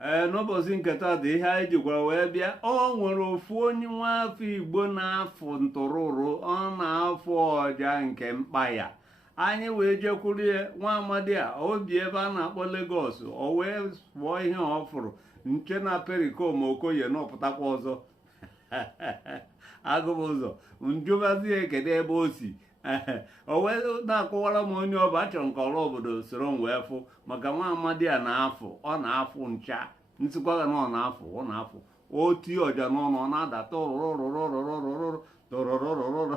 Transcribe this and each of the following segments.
n'ụbọchị nke taa dị ihe anyị jikwara wee bịa. O nwere ofu onye nwa afọ Igbo na-afụ ntụrụrụ, ọ na-afụ ọja nke mkpa ya. Anyị wee jekwuru ya, nwa amadi a obi ebe a na-akpọ Lagos, o wee fụọ ihe ọ fụrụ nche na perikom Okoye n'ọpụtakwa ọzọ. Agụba ụzọ njụbazie kedu ebe o si. O wee na-akọwara m onye ọba achọrọ nke ọrụ obodo soro m wee fụ maka nwa amadi a na-afụ, ọ na-afụ ncha nsịkwaga na ọ na-afụ o tie ọja n'ọnụ, ọ na-ada tụrụrụrụrụrụrụrụrụ tụrụrụrụrụrụ.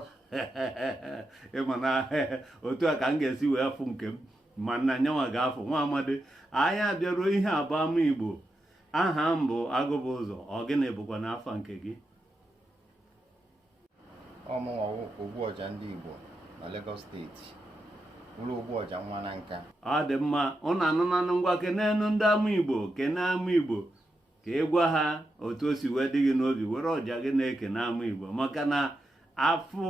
Ịma na otu a ka m ga-esi wee fụ nke m ma nna nyanwa ga-afụ nwa amadi. Anyị abịaruo ihe abụọ ama Igbo. Aha m bụ Agụba ụzọ. Ọ gịnị bụkwa n'afọ nke gị? Ọmụnwa Ogbuọja ndị Igbo na Lagos steeti, ụlọ Ogbuọja nwa na nka. Ọ dị mma, ụnụ anụnanụ ngwa kenenu ndị ama Igbo, kene ama Igbo ka ị gwa ha otu o si wee dị gị n'obi were ọja gị na-ekene ama Igbo, maka na afọ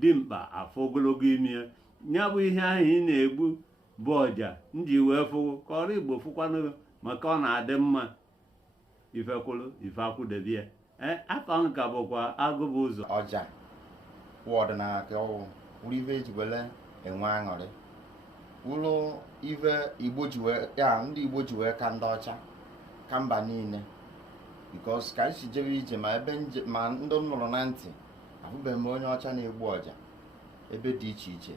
dimkpa afọ ogologo ime ya bụ ihe ahụ ị na-egbu bụ ọja nji wee fụ ka ọrụ Igbo fụkwanụ, maka ọ na-adị mma ifekwulu ife akwụdebie. Afọ nka bụkwa Agụba ụzọ. Ọja wụ ọdịnala ka ọwụ wụrụ ife eji wele enwe aṅụrị, wụrụ ife Igbo ji wee ndị Igbo ji wee ka ndị ọcha ka mba niile, bikos ka anyị si jebe ije ma ebe ma ndị m nụrụ na ntị ahụbeghị m onye ọcha na-egbu ọja ebe dị iche iche.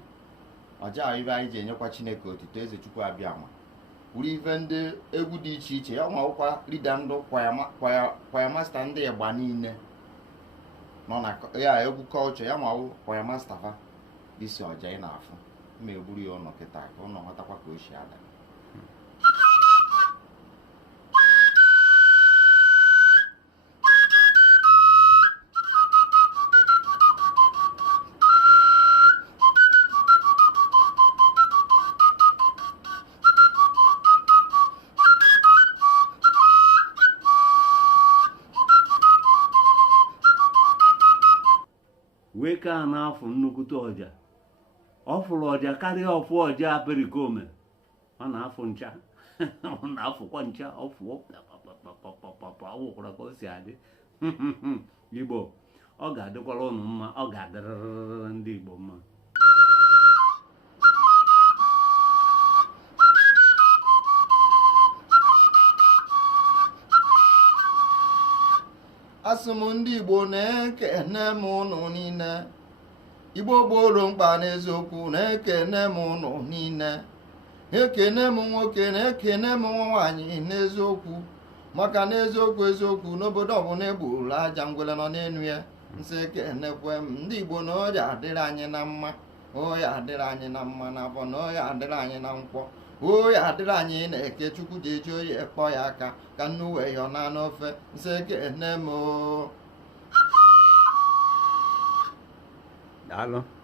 Ọja ahụ ife anyị ji enyekwa Chineke otito, eze Chukwu abịa ma wụrụ ife ndị egwu dị iche iche. Ya nwakwa lida ndụ kwaya masta ndị Igba niile nọ na ya egwu kọlchọ, ya ma kwaya masta fa isi ọja ị na-afụ ma egburu ya ụlọ kịta ka ụlọ ghọtakwa ka o si ada. Wee ka a na-afụ nnukwute ọja. Ọ fụrụ ọja karịa ọfụ ọja perikome. Ọ na-afụ ncha. Ọ na-afụkwa ncha, ọ fụọ ọwụkwara ka o si adị. Igbo, ọ ga-adịkwara ụnụ mma, ọ ga-adịrịrị ndị Igbo mma. Asị m ndị Igbo na-ekene m ụnụ niile, Igbo gboro mkpa n'eziokwu na-ekene m ụnụ niile, ekene m nwoke na-ekene m nwaanyị n'eziokwu, maka n'eziokwu eziokwu n'obodo ọbụla egburu aja ngwele nọ n'enu ya. Nsị ekenekwe m ndị Igbo na ọya adịrị anyị na mma, ọya adịrị anyị na mma n'afọ, na ọya adịrị anyị na nkwọ, oya adịrị anyị na-eke Chukwu ji eji oyi ekpọ ya aka ka nnu wee yọ na n'ofe. Nsị ekene m. Daalụ.